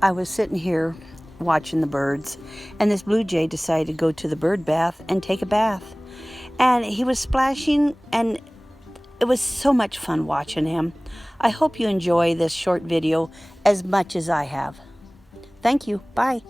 I was sitting here watching the birds, and this blue jay decided to go to the bird bath and take a bath. And he was splashing, and it was so much fun watching him. I hope you enjoy this short video as much as I have. Thank you. Bye.